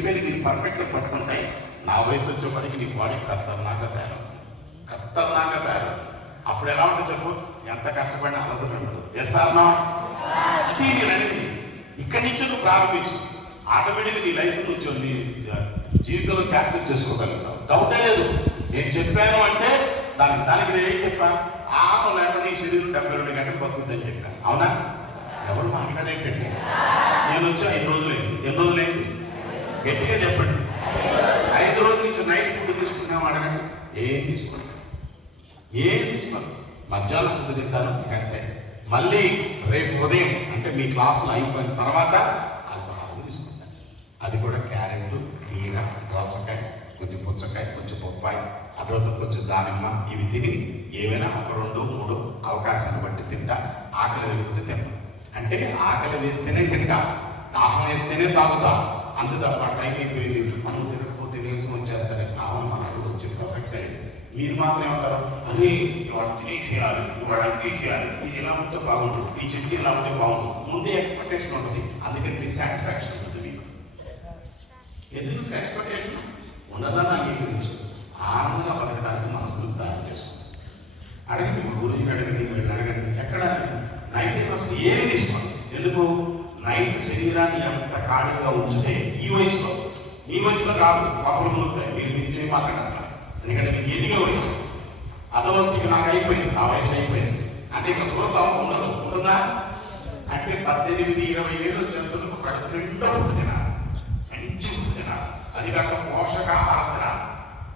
చెప్పేది నీకు పర్ఫెక్ట్గా పట్టుకుంటాయి. నా వయసు వచ్చేప్పటికి నీ బాడీ ఖతర్నాక తయారవుతుంది. అప్పుడు ఎలా ఉంటుంది చెప్పు, ఎంత కష్టపడినా అవసరం ఉండదు. Yes or no? ఇది నేను అనేది. ఇక్కడి నుంచి నువ్వు ప్రారంభించు, ఆటోమేటిక్గా నీ లైఫ్ నుంచి నీ జీవితంలో క్యాప్చర్ చేసుకోగలుగుతావు. డౌటే లేదు. నేను చెప్పాను అంటే దానికి నేను ఏం చెప్పాను, ఆమె లేకుండా ఈ శరీరం 72 గంటలు బతుకుద్దని చెప్పాను. అవునా? ఎవరు మాట్లాడేటండి? నేను వచ్చి 5 రోజులైంది. ఎన్ని రోజులైంది? గట్టిగా చెప్పండి. 5 రోజుల నుంచి నైట్ ఫుడ్ తీసుకున్నాం అడగండి. ఏం తీసుకోండి, మధ్యాహ్నం ఫుడ్ తింటాను అంతే. మళ్ళీ రేపు ఉదయం అంటే మీ క్లాసులు అయిపోయిన తర్వాత ఆల్కహాల్ తీసుకుంటాను. అది కూడా క్యారెట్లు, కీర, దోసకాయ, కొంచెం పుచ్చకాయ, కొంచెం బొప్పాయి, ఆ తర్వాత కొంచెం దానిమ్మ, ఇవి తిని ఏమైనా ఒక 2, 3 అవకాశాన్ని బట్టి తింటా. ఆకలి వేస్తే తింటా, అంటే ఆకలి వేస్తేనే తింటా, దాహం వేస్తేనే తాగుతా. అంత తప్ప టైం అయిపోయింది మనం తినకపోతే నీరసం వచ్చేస్తానే కావాలి మనసులో వచ్చే ప్రసక్తే. మీరు మాత్రం ఏమంటారు, అరే ఇవాళ చేయాలి, ఇవాళ చేయాలి, ఇది ఎలా ఉంటే బాగుంటుంది, ఈ చెట్టు ఎలా ఉంటే బాగుంటుంది. ముందే ఎక్స్పెక్టేషన్ ఉంటుంది, అందుకని డిస్సాటిస్ఫాక్షన్ ఉంటుంది మీకు. ఎందుకు ఎక్స్పెక్టేషన్ ఉన్నదని అంగీకరించు, ఆనందంగా బతకడానికి మనసును తయారు చేస్తుంది. అడగండి, మా గురించి అడగండి, మీరు అడగండి. ఎక్కడ 90% ఏమి ఇష్టం? ఎందుకు? నైట్ శరీరాన్ని ఎంత ఖాళీగా ఉంచితే ఈ వయసులో కాదు, ఒకరు ఉంటాయి. మీరు నిజమే మాట్లాడాలి, ఎందుకంటే మీకు ఎదిగే వయసు. అదవంతికి నాకు అయిపోయింది, ఆ వయసు అయిపోయింది అంటే ఇక దూరత ఉంటుందా? అంటే 18, 20 ఏళ్ళు వచ్చేందుకు కడుపు నిండా ఫుడ్ తినాలి, మంచి ఫుడ్ తినాలి. అది కాక పోషకాహారం తినాలి.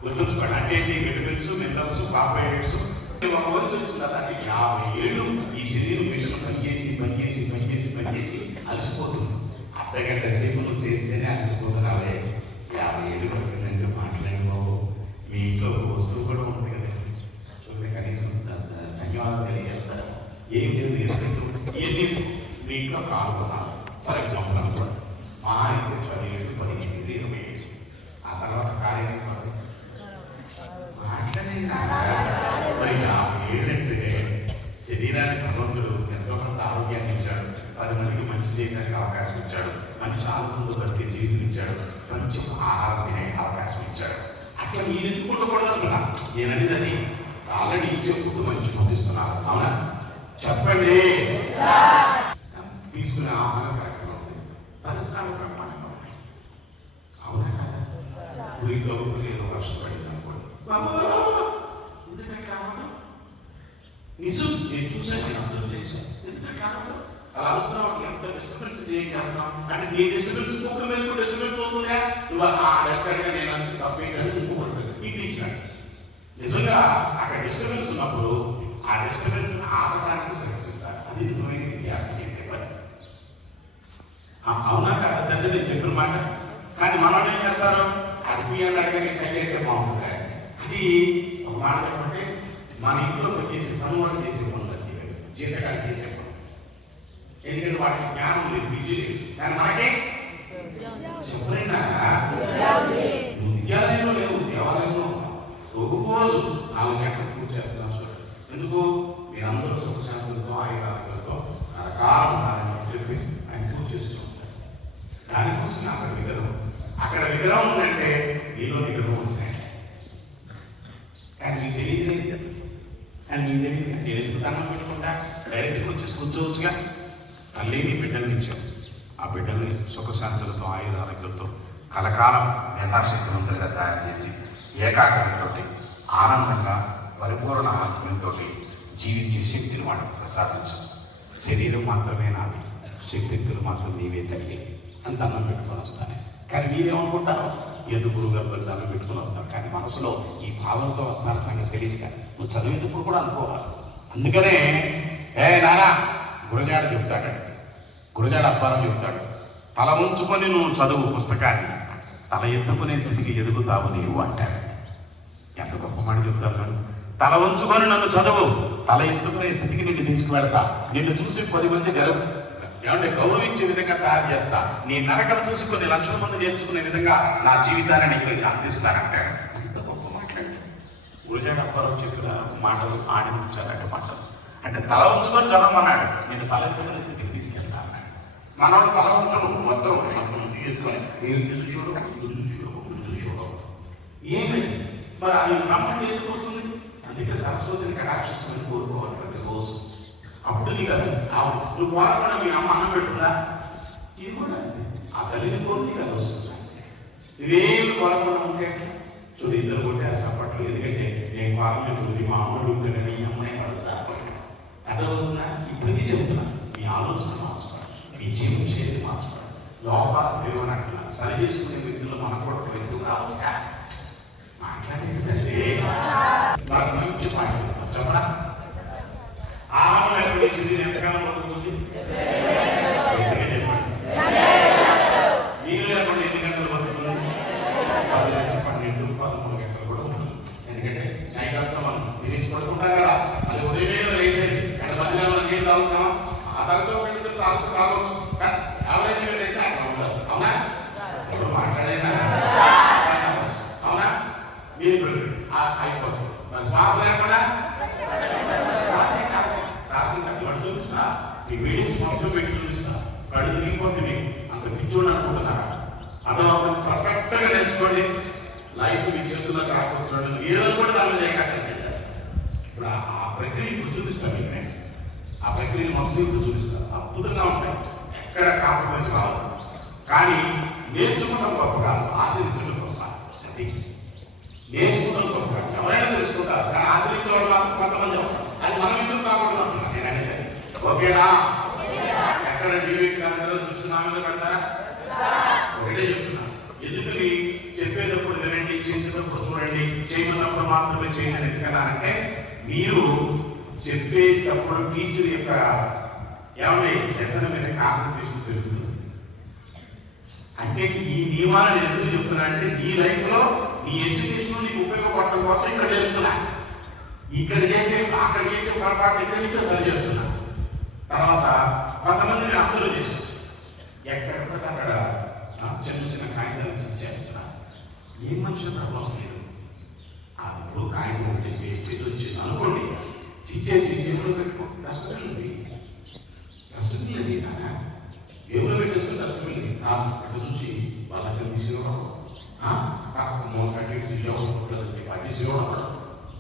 గుర్తుంచుకోండి, అంటే విటమిన్స్, మినరల్స్, కార్బోహైడ్రేట్స్. ఒక వయసు వచ్చిన తర్వాత 50 ఏళ్ళు ఈ శరీరం మిషన్ పనిచేసి అలసిపోతుంది. అర్ధగంట సేపు నువ్వు చేస్తేనే అలసిపోతున్నావే. 50 ఏళ్ళు పడుతుందంటే మాట్లాడిపోవు. మీ ఇంట్లో వస్తువు కూడా ఉంది కదా, చూడండి, కనీసం ధన్యవాదాలు తెలియజేస్తారు. ఏం లేదు, ఏది మీ ఇంట్లో కానుకున్నాను. ఫర్ ఎగ్జాంపుల్ అనుకో, మా అయితే 10 ఏళ్ళు, 15 ఏళ్ళు, 20 ఏళ్ళు. ఆ తర్వాత కార్యం మాట్లాడండి. 50 ఏళ్ళంటే శరీరానికి భగవంతుడు ఎంతో కొంత ఆరోగ్యాన్ని ఇచ్చాడు, 10 మందికి మంచి చేయడానికి అవకాశం ఇచ్చాడు, మంచి ఆనందంతో బతికే జీవితం ఇచ్చాడు, మంచి ఆహారం తినే అవకాశం ఇచ్చాడు. అట్లా మీరు ఎందుకు ఉండకూడదు అనుకున్నా. నేననేది అది ఆల్రెడీ ఇచ్చే ఫుడ్ మంచి పంపిస్తున్నారు. అవునా? చెప్పండి. తీసుకునే ఆహారం కరెక్ట్గా ఉంది, పరిసరాలు బ్రహ్మాండంగా ఉన్నాయి. అవునా కదా? ఊరిలో ఏదో వర్షం పడింది అనుకోండి, నిజం నేను చూసాను, నేను అర్థం చేశాను. ఎందుకంటే అలా అవుతున్నావు, ఎంత డిస్టర్బెన్స్ ఏం చేస్తాం అంటే నీ డిస్టర్బెన్స్ కుక్కల మీద కూడా డిస్టర్బెన్స్ అవుతుందిగా. నువ్వు ఆ డెక్కడిగా నేను అంత తప్పేంటని ఇంకొకటి పీటించాను. నిజంగా అక్కడ డిస్టర్బెన్స్ ఉన్నప్పుడు ఆ డిస్టర్బెన్స్ ఆపడానికి ప్రయత్నించాలి. అది నిజమైన విద్యార్థి చేసే పని. అవునా కదా తండ్రి, నేను చెప్పిన మాట. కానీ మనం ఏం చేస్తారు, అది పిల్లలు అడిగిన కైతే బాగుంటుంది. అది ఒక మాట చెప్పంటే, మన ఇంట్లో చేసే పనులు చేసే పనులు జీతకాలు చేసే పనులు. ఎందుకంటే వాటికి జ్ఞానం లేదు, విద్య లేదు. కానీ మనకి చెప్పలేనా, విద్యాలయంలో లేవు, దేవాలయంలో రోజు 4 గంటలు పూజ చేస్తున్నాం. చూడండి, ఎందుకు? మీరందరూ సుఖశాంతులతో, ఆయురాలతో రకరకాల చెప్పి ఆయన పూజ చేస్తూ ఉంటారు. దానికోసం అక్కడ విగ్రహం ఉందంటే నీలో విగ్రహం వచ్చాయి. కానీ మీకు తెలియదు, నేను ఎందుకు దండం పెట్టుకుంటా, డైరెక్ట్గా వచ్చేసి కూర్చోవచ్చుగా. తల్లిని బిడ్డలు ఇచ్చాం, ఆ బిడ్డల్ని సుఖశాంతులతో, ఆయురారోగ్యంతో కలకాలం యథాశక్తివంతులుగా తయారు చేసి ఏకాగ్రతతో ఆనందంగా పరిపూర్ణ ఆత్మీయంతో జీవించే శక్తిని వాటికి ప్రసాదించు. శరీరం మాత్రమే నాది, శక్తిత్తులు మాత్రం నీవే తల్లి అని దండం పెట్టుకొని వస్తానే. కానీ మీరేమనుకుంటారో, ఎందుకు గురుగారు దండం పెట్టుకుని వస్తాం, కానీ మనసులో ఈ భావంతో వస్తాన సంగతి తెలియదు. కానీ నువ్వు చదివేటప్పుడు కూడా అనుకోవాలి. అందుకనే నానా గురజాడ చెప్తాడు, గురజాడ అప్పారం చెప్తాడు, తల ఉంచుకొని నువ్వు చదువు పుస్తకాన్ని, తల ఎత్తుకునే స్థితికి ఎదుగుతావు నీవు అంటాడు. ఎంత గొప్ప మాట చెప్తాడు కానీ, తల ఉంచుకొని నన్ను చదువు, తల ఎత్తుకునే స్థితికి నిన్ను తీసుకువెళ్తా, నిన్ను చూసి 10 మంది ఏమంటే గౌరవించే విధంగా తయారు చేస్తా, నీ నరకను చూసి కొన్ని లక్షల మంది నేర్చుకునే విధంగా నా జీవితాన్ని నీకు అందిస్తానంటాడు. అంత గొప్ప మాట్లాడి గురజాడ అప్పారావు చెప్పిన మాటలు ఆడించాలంటే మాటలు. అంటే తల ఉంచుకొని చదవమన్నాడు, నేను తల ఎత్తుకునే స్థితికి తీసుకెళ్తా అన్నాడు. మనవాడు తల ఉంచడం మొత్తం చేసుకొని నేను చూసి చూడడం ఏమిటి మరి అది బ్రహ్మాండం ఎందుకు వస్తుంది? అందుకే సరస్వతిని కటాక్షించమని కోరుకోవాలి ప్రతిరోజు. అప్పుడు నీకు అది నువ్వు కోరకుండా మీ అమ్మ అన్నం పెడుతుందా? ఇది కూడా ఆ తల్లిని కోరి నీకు అది వస్తుంది. నువ్వేమి కోరకుండా ఉంటే చూడు ఇద్దరు కొట్టారు సప్పట్లు. ఎందుకంటే నేను కోరలేదు మా అమ్మడు ఉంటుందని ఈ అమ్మాయి పడుతా అర్థమవుతుందా? ఇప్పటికీ చెబుతున్నా, మీ ఆలోచన మార్చుకోవాలి, మీ జీవన శైలి మార్చుకోవాలి. లోపాలు లేవనట్లా సరి చేసుకునే వ్యక్తులు మనకు కూడా వ్యక్తులు కావచ్చు. మాట్లాడేదంటే నాకు మంచి పాయింట్ చెప్పరా? ఆమె ఎప్పుడు ఎంతకాలం బతుకుతుంది? చెప్పండి. నీళ్ళు లేకుండా ఎన్ని గంటలు బతుకుతుంది? 10 నుంచి 12, 13 గంటలు కూడా ఉంటుంది. ఎందుకంటే నైట్ మనం తినేసి పడుకుంటాం కదా, అది ఉదయం వేసేది అంటే మధ్యాహ్నం నీళ్ళు తాగుతాం. ఆ తాగుతూ పెట్టి తాగవచ్చు. యావరేజ్ అయితే అక్కడ ఉండదు. అవునా? ఇప్పుడు మాట్లాడేనా? అవునా? మీరు అయిపోతుంది. మరి శ్వాస లేకుండా చూపిస్తా, మీ వీడియోస్ మొత్తం పెట్టి చూపిస్తా. కళ్ళు తిరిగిపోతే మీకు అంత పిచ్చోడు అనుకుంటున్నారా? అర్థమవుతుంది. పర్ఫెక్ట్గా నేర్చుకోండి. లైఫ్ మీ చేతుల్లో కాకపోతే ఏదో కూడా దాన్ని లేకపోతే ఇప్పుడు ఆ ప్రక్రియ ఇప్పుడు చూపిస్తాను మీకు. నేను ఆ ప్రక్రియ మొత్తం ఇప్పుడు చూపిస్తాను. అద్భుతంగా ఉంటాయి, ఎక్కడ కాంప్రమైజ్ కావాలి. కానీ నేర్చుకోవడం గొప్ప కాదు, ఆచరించడం గొప్ప. అది నేర్చుకోవడం గొప్ప. ఎవరైనా తెలుసుకుంటారు, కానీ ఆచరించడం మాత్రం కొంతమంది అది మనం ఎందుకు కాకూడదు అంటున్నాను నేను అనేది. ఓకేనా? ఎక్కడ టీవీ చూస్తున్నా పెడతారా? ఒకటే చెప్తున్నా, ఎందుకని చెప్పేటప్పుడు వినండి, చేసేటప్పుడు చూడండి, చేయమన్నప్పుడు మాత్రమే చేయండి. ఎందుకన్నా అంటే మీరు చెప్పేటప్పుడు టీచర్ యొక్క ఏమన్నా లెసన్ మీద కాన్సన్ట్రేషన్ పెరుగుతుంది. అంటే ఈ నియమాలను ఎందుకు చెప్తున్నా అంటే నీ లైఫ్లో నీ ఎడ్యుకేషన్ నీకు ఉపయోగపడటం కోసం ఇక్కడ చెప్తున్నా. ఇక్కడ చేసే అక్కడ చేసే పొరపాటు ఎక్కడి నుంచో సరి చేస్తున్నా. తర్వాత కొంతమంది నేను అప్పులు చేసి ఎక్కడ పడితే అక్కడ చిన్న చిన్న కాగితాలు చేస్తున్నా. ఏం మనిషి ప్రభావం లేదు. అప్పుడు కాగితం ఒకటి వేస్టేజ్ వచ్చింది అనుకోండి, చిచ్చేసి ఎప్పుడు పెట్టుకో. డస్ట్బిన్ ఉంది, డస్ట్బిన్ లేదు కదా, ఎవరు పెట్టేసి డస్ట్బిన్ అటు చూసి వాళ్ళకి తీసేవడం తీసేవడం.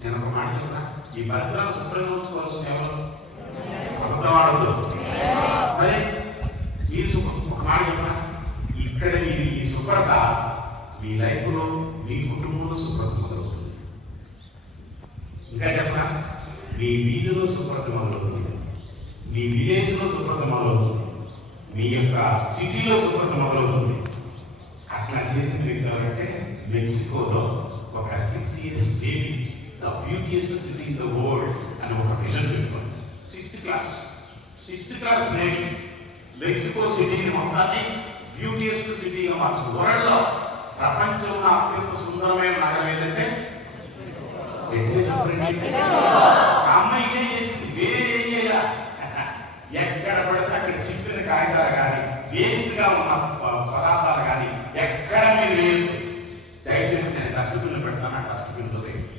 నేను ఒక మాట చెప్తా, ఈ పరిసరాలు శుభ్రంగా ఉంచుకోవాల్సిన ఎవరు? అబద్ధవాడదు. మరి మీరు ఒక మాట చెప్పిన ఇక్కడ మీరు ఈ శుభ్రత మీ లైఫ్లో మీ కుటుంబంలో శుభ్రత మొదలవుతుంది. ఇంకా చెప్పనా, మీ వీధిలో శుభ్రత మొదలవుతుంది, మీ విలేజ్లో శుభ్రత మొదలవుతుంది, మీ యొక్క సిటీలో శుభ్రత మొదలవుతుంది. అట్లా చేసిన వ్యక్తి ఎవరంటే మెక్సికోలో ఒక 6 years baby, the beautiest city in the world అని ఒక విజన్ పెట్టుకోండి. 6th క్లాస్ నేమ్ మెక్సికో సిటీని మొత్తాన్ని బ్యూటియెస్ట్ సిటీగా మార్చింది. వరల్డ్లో ప్రపంచంలో అత్యంత సుందరమైన నగరం ఏదంటే అమ్మాయి ఇదే చేసింది, వేరే ఏం చేయాల. ఎక్కడ పడితే అక్కడ చిప్పిన కాగితాలు కానీ వేస్ట్గా ఉన్న పదార్థాలు కానీ ఎక్కడ మీరు లేదు. దయచేసి నేను డస్ట్బిన్లో పెడతాను, ఆ డస్ట్బిన్లో వేయండి.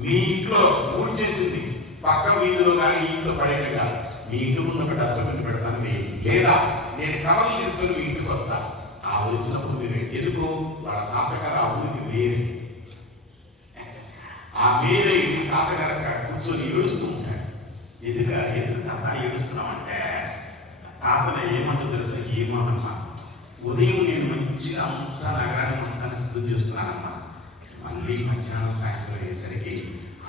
మీ ఇంట్లో ఊడి చేసింది పక్క వీధిలో కానీ ఇంట్లో పడేది కాదు, మీ ఇంటి ముందు ఒక డస్ట్బిన్ పెడతాను వేయండి. లేదా నేను కవర్లు తీసుకొని మీ ఇంటికి వస్తా, ఆ వచ్చినప్పుడు మీరు ఎందుకు వాళ్ళ తాతగారు ఆ ఊరికి వేరే ఆ వేరే ఇంటి తాతగారు కూర్చొని ఏడుస్తూ ఉంటాడు. ఎందుకు తాత ఏడుస్తున్నామంటే తాతను ఏమంటూ తెలుసా? ఏమోనమ్మా, ఉదయం నేను మంచిగా అంతా నగరాన్ని మొత్తాన్ని సిద్ధం చేస్తున్నానమ్మా, మళ్ళీ మధ్యాహ్నం సాయంత్రం అయ్యేసరికి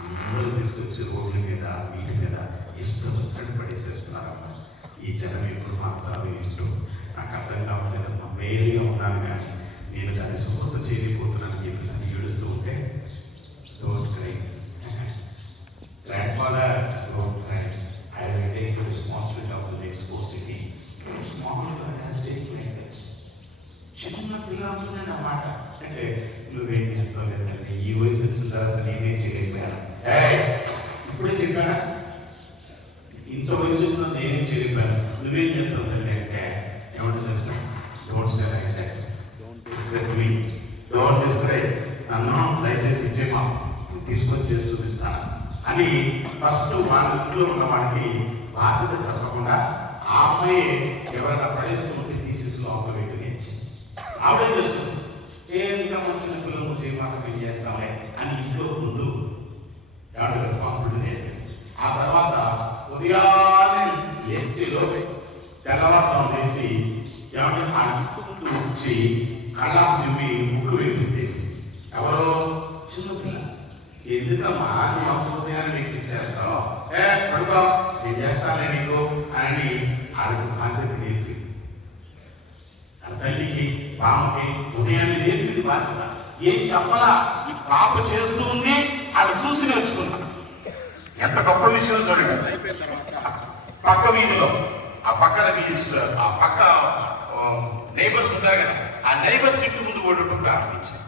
అందరూ తీసుకొచ్చి రోడ్ల మీద వీటి మీద ఇష్టం వచ్చినట్టు పడేసేస్తున్నారమ్మా. ఈ జనం ఎప్పుడు మాత్రం ఏంటో నాకు అర్థం కావట్లేదమ్మా, వేరేగా ఉన్నాను కానీ నేను దాన్ని శుభ్రత చేయలేకపోతున్నానని చెప్పేసి ఏడుస్తూ ఉంటే, don't cry grandfather, don't cry, I will take the responsibility of the next city. చిన్న పిల్లలు అన్నమాట. అంటే నువ్వేం చేస్తావు లేదంటే ఈ వయసు వచ్చిన తర్వాత నేనే చేయలేకపోయాను. ఇప్పుడే చెప్పానా, ఇంత వయసు వచ్చిన నేనే చేయలేకపోయాను, నువ్వేం చేస్తావు తల్లి అంటే ఏమంటే తెలుసా? Don't say like that, don't describe me, don't describe నన్ను, దయచేసి ఇచ్చేమా తీసుకొని చేసి చూపిస్తాను అని ఫస్ట్ వాళ్ళ ఇంట్లో ఉన్న వాడికి బాధ్యత చెప్పకుండా ఆ అమ్మాయి ఎవరైనా పడేస్తూ ఉంటే తీసేసి లోపల వ్యక్తిని ఇచ్చి వేసి ఏమంటే ఆ ఇంటి ముందు వచ్చి కళ్ళాపు దింపి ముగ్గు వేసి ఎవరో చిన్నపిల్ల ఎందుకమ్మా నీ ఉదయాన్ని మీకు ఇచ్చేస్తావు పడుకో నేను చేస్తానే నీకు అని ఆడికి బాధ్యత నేర్పి తల్లికి పాపకి ఉదయాన్ని నేర్పింది బాధ్యత. ఏం చెప్పలా ఈ పాప చేస్తూ ఉంది అది చూసి నేర్చుకున్నా. ఎంత గొప్ప విషయం చూడండి. పక్క వీధిలో ఆ పక్కన ఆ పక్క నైబర్స్ ఉంటారు కదా, ఆ నైబర్స్ ఇంటి ముందు ఓడటం ప్రారంభించారు.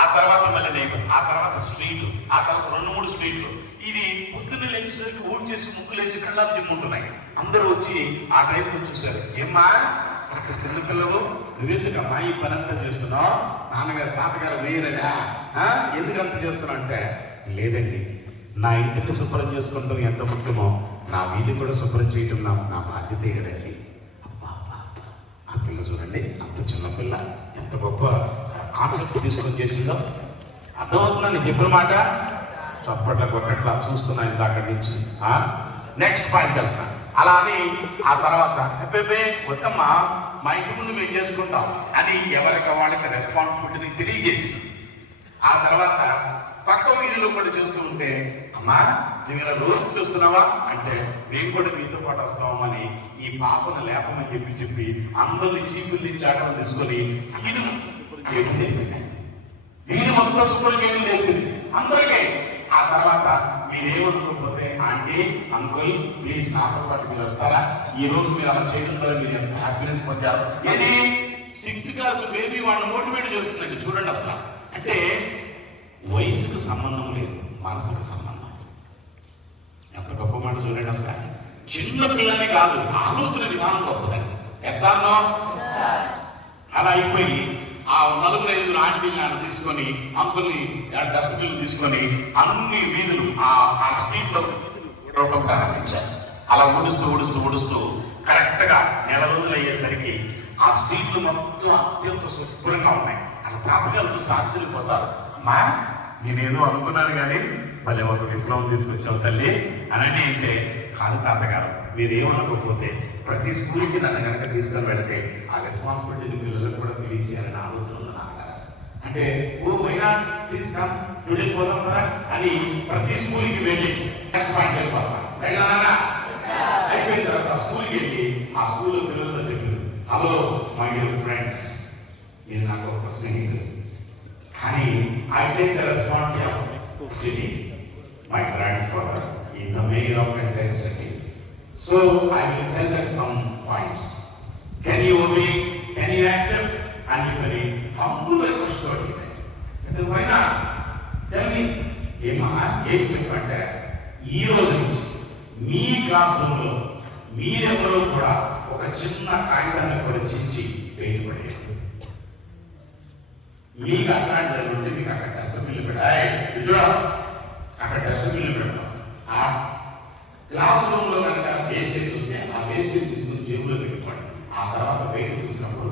ఆ తర్వాత మళ్ళీ నైబర్, ఆ తర్వాత స్ట్రీట్లు, ఆ తర్వాత 2-3 స్ట్రీట్లు. ఇది పొద్దున్న లేచేసరికి ఓట్ చేసి ముగ్గులేసి కళ్ళాపు దిమ్ముంటున్నాయి. అందరూ వచ్చి ఆ టైంలో చూశారు. ఏమ్మా చిన్నపిల్లలు నువ్వెందుకమ్మా ఈ పని అంతా చేస్తున్నావు? నాన్నగారు తాతగారు వేరేనా? ఎందుకంత చేస్తున్నావు అంటే, లేదండి నా ఇంటిని శుభ్రం చేసుకుంటాం ఎంత ముఖ్యమో నా వీధి కూడా శుభ్రం చేయటం నా బాధ్యతే కదండి. అబ్బా ఆ పిల్ల చూడండి, అంత చిన్నపిల్ల ఎంత గొప్ప కాన్సెప్ట్ తీసుకొని చేసిందో. అర్థమవుతుందా నేను చెప్పిన మాట? చప్పట్ల కొట్టట్లా చూస్తున్నా ఇందాక నుంచి. నెక్స్ట్ పాయింట్ వెళ్తున్నా. అలా అని ఆ తర్వాత అబ్బే వద్దమ్మా మా ఇంటి ముందు మేము చేసుకుంటాం అని ఎవరికి వాళ్ళకి రెస్పాన్సిబిలిటీ తెలియజేసి, ఆ తర్వాత పక్క వీధిలో కూడా చేస్తూ ఉంటే, అమ్మా నువ్వు ఇలా రోజు చూస్తున్నావా అంటే, మేము కూడా మీతో పాటు వస్తామని ఈ పాపను లేపమని చెప్పి అందరినీ చీపుల్ని చాటలు తీసుకొని వీధి మొత్తం శుభ్రం చేయడం నేర్పింది అందరికీ. ఆ తర్వాత మీరేమనుకోకపోతే, ఆంటీ అంకుల్ ప్లీజ్ నాతో పాటు మీరు వస్తారా? ఈ రోజు మీరు అలా చేయడం ద్వారా మీరు ఎంత హ్యాపీనెస్ పొందారు. ఇది 6th క్లాస్ బేబీ వాళ్ళని మోటివేట్ చేస్తున్నట్టు చూడండి. అసలు అంటే వయసుకు సంబంధం లేదు, మనసుకు సంబంధం. ఎంత గొప్ప మాట చూడండి. అసలు చిన్న పిల్లనే కాదు, ఆలోచన విధానం గొప్పదండి. ఎస్ఆర్నో అలా అయిపోయి ఆ 4-5 ఆంటీలను తీసుకొని అంకుల్ని డస్ట్బిన్ తీసుకొని అన్ని వీధులు ఆ స్ట్రీట్లో ప్రారంభించారు. అలా ఊడుస్తూ కరెక్ట్ గా నెల రోజులు అయ్యేసరికి ఆ స్ట్రీట్లు మొత్తం అత్యంత శుభ్రంగా ఉన్నాయి. అలా తాతగారు ఆశ్చర్యపోతారు. అమ్మా నేనేదో అనుకున్నాను కానీ మళ్ళీ ఒక విప్లవం తీసుకొచ్చావు తల్లి అని అంటే, కాదు తాతగారు మీరేమనుకోకపోతే ప్రతి స్కూల్కి నన్ను కనుక తీసుకొని వెళితే ఆ రెస్పాన్సిబిలిటీ పిల్లలకు కూడా తెలియచేయాలని ఆలోచన ఉంది నాన్నగారు. అంటే ఓ పోయినా ప్లీజ్ కమ్ టుడే పోదాం కదా అని ప్రతి స్కూల్కి వెళ్ళి నెక్స్ట్ పాయింట్ వెళ్ళాలన్నా అయిపోయిన తర్వాత స్కూల్కి వెళ్ళి ఆ స్కూల్లో పిల్లలతో చెప్పారు, హలో మై డియర్ ఫ్రెండ్స్, నేను నాకు ఒక స్నేహితుడు, కానీ I take the responsibility of city. My grand father is the mayor of entire city. So I will tell them some points. Can you obey? Can you accept? And you very humble request to me. And why not? Tell me, ఏమా ఏం చెప్పంటే, ఈ రోజు నుంచి మీ class రూమ్లో మీరెవరో కూడా ఒక చిన్న కాగితాన్ని కూడా చించి వేయబడేది. మీకు అట్లాంటి నుండి మీకు అక్కడ డస్ట్బిన్లు పెట్టా, అక్కడ డస్ట్బిన్లు పెట్టాం. ఆ క్లాస్ రూమ్ లో కనుక వేస్టేజ్ చూస్తే ఆ వేస్టేజ్ తీసుకుని జేబులో పెట్టుకోండి. ఆ తర్వాత బయటకు వచ్చినప్పుడు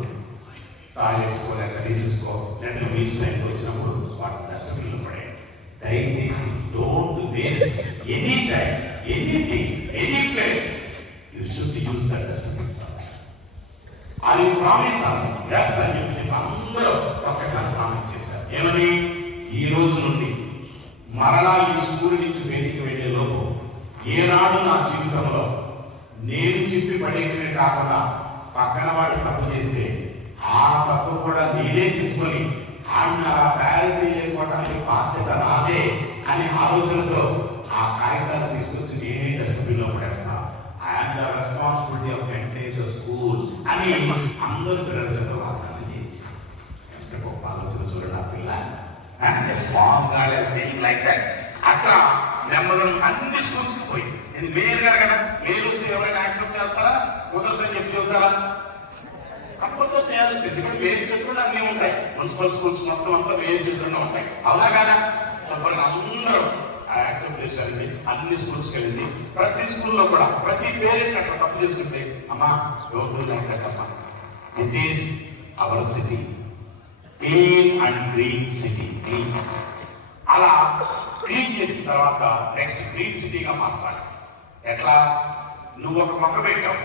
టాయిలెట్స్కోలేక రీసెస్కో లేదా మీల్స్ టైంకి వచ్చినప్పుడు వాటి డస్ట్బిన్లో పడేయండి. దయచేసి don't waste any time, anything, any place. You should use the dustbins. అది ప్రామిస్ ఎస్ అని చెప్పి అందరూ ఒక్కసారి ప్రామిస్ చేశారు. ఏమని? ఈ రోజు నుండి మరలా ఈ స్కూల్ నుంచి బయటికి వెళ్ళే లోపు ఏనాడు నా జీవితంలో నేను చెప్పి పడేయడమే కాకుండా పక్కన వాడు తప్పు చేస్తే ఆ తప్పు కూడా నేనే తీసుకొని ఆయన అలా తయారు చేయలేకపోవడానికి బాధ్యత రాదే అనే ఆలోచనతో ఆ కాగితాలు తీసుకొచ్చి నేనే డస్ట్బిన్లో పడేస్తాను. I'm the responsibility of entire the school అని అందరూ పిల్లలతో వాగ్దానం చేయించారు. ఎంత గొప్ప ఆలోచన చూడండి ఆ పిల్ల. Small garden same like that. అట్లా నెమ్మదిగా అన్ని స్కూల్స్ పోయి ఇది మేయర్ గారు కదా, మేయర్ వస్తే ఎవరైనా యాక్సెప్ట్ చేస్తారా? కుదరదని చెప్పి చెప్తారా? తప్పతో చేయాల్సింది. ఎందుకంటే మేయర్ చెట్లు అన్నీ ఉంటాయి, మున్సిపల్ స్కూల్స్ మొత్తం అంతా మేయర్ చెట్లునే ఉంటాయి. అవునా కదా? చెప్పండి అందరూ యాక్సెప్ట్ చేశారండి. అన్ని స్కూల్స్కి వెళ్ళింది. ప్రతి స్కూల్లో కూడా ప్రతి పేరెంట్ అట్లా తప్పు చేస్తుంటే, అమ్మా ఎవరు this is our city, clean and green city. Clean అలా క్లీన్ చేసిన తర్వాత నెక్స్ట్ గ్రీన్ సిటీగా మార్చాలి. ఎట్లా? నువ్వు ఒక మొక్క పెట్టావు,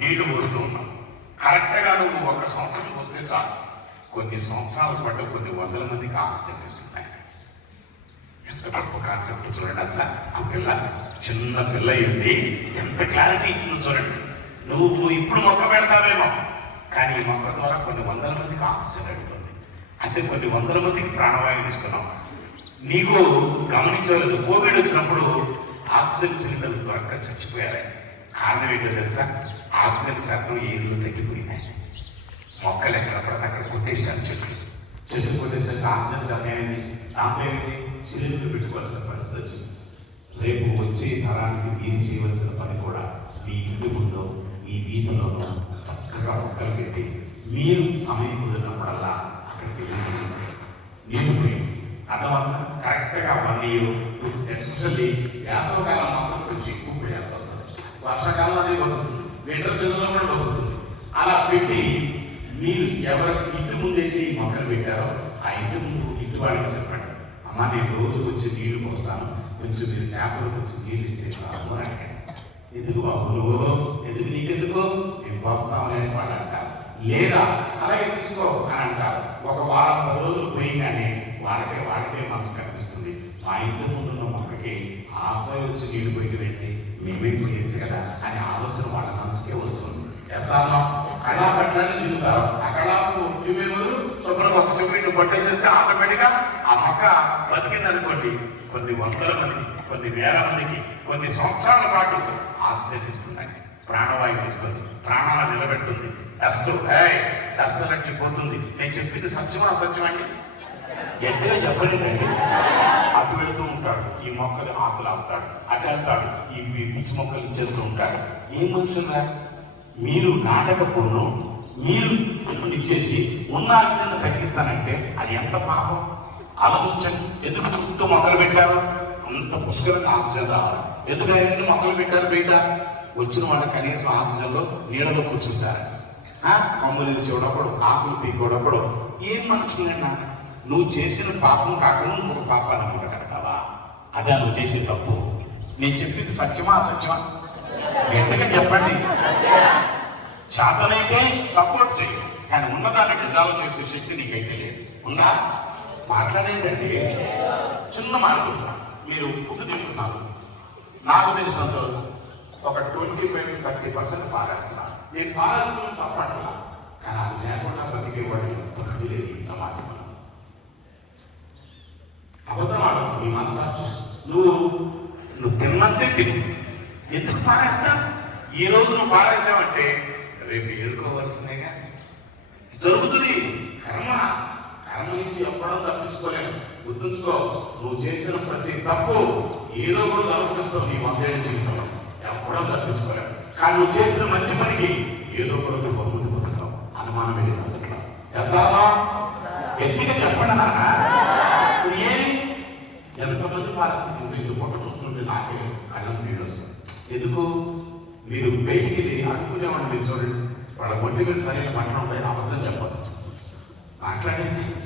నీళ్లు పోస్తూ ఉన్నావు, కరెక్ట్గా నువ్వు ఒక సంవత్సరం వస్తే చాలు, కొన్ని సంవత్సరాల పాటు కొన్ని వందల మందికి ఆక్సిజన్ ఇస్తున్నాయి. ఎంత గొప్ప కాన్సెప్ట్ చూడండి. అసలు ఆ పిల్ల చిన్న పిల్ల అయింది, ఎంత క్లారిటీ ఇచ్చిందో చూడండి. నువ్వు ఇప్పుడు మొక్క పెడతావేమో, కానీ ఈ మొక్క ద్వారా కొన్ని వందల మందికి ఆక్సిజన్ అడుగుతుంది. అంటే కొన్ని వందల మందికి ప్రాణవాయువు ఇస్తున్నావు. నీకు గమనించలేదు, కోవిడ్ వచ్చినప్పుడు ఆక్సిజన్ సిలిండర్లు దొరక్క చచ్చిపోయారు. కారణం ఏంటో తెలుసా? ఆక్సిజన్ శాతం ఏళ్ళు తగ్గిపోయినాయి. మొక్కలు ఎక్కడ పడితే అక్కడ కొట్టేశారు, చెట్లు కొట్టేసరికి ఆక్సిజన్ శాతం ఏమైంది? దాంట్లో ఏమైంది? సిలిండర్ పెట్టుకోవాల్సిన పరిస్థితి వచ్చింది. రేపు వచ్చే తరానికి మీరు చేయవలసిన పని కూడా మీ ఇంటి ముందు ఈ వీధిలోనూ చక్కగా మొక్కలు పెట్టి మీరు సమయం కుదిరినప్పుడల్లా అక్కడికి నీరు పోయి అన్నవల్ల కరెక్ట్గా 1 year, ఎస్పెషల్లీ వేసవకాలం మాత్రం కొంచెం ఎక్కువ పోయాల్సి వస్తుంది. వర్షాకాలం అది బతుకుతుంది, వింటర్ సీజన్లో కూడా బతుకుతుంది. అలా పెట్టి మీరు ఎవరి ఇంటి ముందైతే ఈ మొక్కలు పెట్టారో ఆ ఇంటి ముందు ఇంటి వాళ్ళకి చెప్పండి, అమ్మ నేను రోజు వచ్చి నీళ్లు పోస్తాను, కొంచెం మీరు ట్యాప్లో కొంచెం నీళ్ళు ఇస్తే చాలు అని అడిగాను. ఎందుకు బాబు నువ్వు, ఎందుకు నీకెందుకు, మేము పోస్తామని వాళ్ళు అంటారు. లేదా అలాగే తీసుకో అని అంటారు. ఒక వారం 10 రోజులు పోయి కానీ వాళ్ళకే మనసు కనిపిస్తుంది, మా ఇంటి ముందున్న మొక్కకి ఆ అబ్బాయి వచ్చి నీళ్లు పోయి వెళ్ళి మేమే పోయచ్చు కదా అనే ఆలోచన వాళ్ళ మనసుకే వస్తుంది. ఎస్ఆర్లో అలా పట్లని తిరుగుతారు. అక్కడ చూపేవారు శుభ్రంగా ఒక చూపి పట్టేసేస్తే ఆటోమేటిక్గా ఆ మొక్క బతికింది అనుకోండి. కొన్ని వందల మంది, కొన్ని వేల మందికి కొన్ని సంవత్సరాల పాటు ఆక్సిజన్ ఇస్తున్నాయి, ప్రాణవాయువు ఇస్తుంది, ప్రాణాలు నిలబెడుతుంది. డస్ట్ ఎలక్ట్రీ పోతుంది. నేను చెప్పింది సత్యమా అసత్యం అండి? గట్టిగా చెప్పండి. అటు వెళుతూ ఉంటాడు, ఈ మొక్కలు ఆకులు ఆపుతాడు, అటు వెళ్తాడు, ఈ పిచ్చి మొక్కలు ఇచ్చేస్తూ ఉంటాడు. ఏం మనుషులుగా మీరు నాటకపోను, మీరు ఇచ్చేసి ఉన్న ఆక్సిజన్ తగ్గిస్తానంటే అది ఎంత పాపం ఆలోచించండి. ఎందుకు చుట్టూ మొక్కలు పెట్టారు? అంత పుష్కలంగా ఆక్సిజన్ రావాలి. ఎందుకు ఎన్ని మొక్కలు పెట్టారు? బయట వచ్చిన వాళ్ళు కనీసం ఆక్సిజన్లో నీళ్ళలో కూర్చుంటారు. కొమ్మలు చూడకూడదు, ఆకులు పీకూడకూడదు. ఏం మనుషులైనా నువ్వు చేసిన పాపం కాకుండా ఇంకొక పాపాన్ని మూట కడతావా? అదే నువ్వు చేసే తప్పు. నేను చెప్పింది సత్యమా అసత్యమా? గట్టిగా చెప్పండి. చేతనైతే సపోర్ట్ చెయ్యి, కానీ ఉన్నదాన్ని నిజాలు చేసే శక్తి నీకైతే లేదు. ఉందా? మాట్లాడేంటండి. చిన్న మాట్లాడుతున్నా, మీరు ఫుడ్ తింటున్నారు, నాకు తెలిసినంత ఒక 25-30% పారేస్తున్నారు. నేను పారేస్తున్నా తప్పట్లా, కానీ అది లేకుండా బతికేవాడు ఎంతమంది లేదు ఈ సమాజంలో. అబద్ధమాడు నీ మనసాక్షి. నువ్వు తిన్నంతే తిను. ఎందుకు పారేస్తా? ఈ రోజు నువ్వు పారేసావంటే రేపు ఎదుర్కోవాల్సిందేగా. జరుగుతుంది. కర్మ నుంచి ఎప్పుడో తప్పించుకోలేము. గుర్తుంచుకో, నువ్వు చేసిన ప్రతి తప్పు ఏదో కూడా తప్పిస్తావు. నీ 100 ఏళ్ళ జీవితంలో ఎప్పుడో తప్పించుకోలేము. కానీ నువ్వు చేసిన మంచి పనికి ఏదో కూడా నువ్వు అభివృద్ధి పొందుతావు. అనుమానం ఏది అందుట్లో. ఎసామా ఎత్తిగా చెప్పండి నాన్న. ఏది ఎంతమంది పాల్గొంటుంది పొట్ట చూస్తుంటే నాకే కళ్ళం నీళ్ళు వస్తుంది. ఎందుకు? మీరు బయటికి అడుగుకునేవాడిని మీరు చూడండి, వాళ్ళ ఒంటి మీద సరైన మంటలు ఉంటాయి, అబద్ధం చెప్పండి.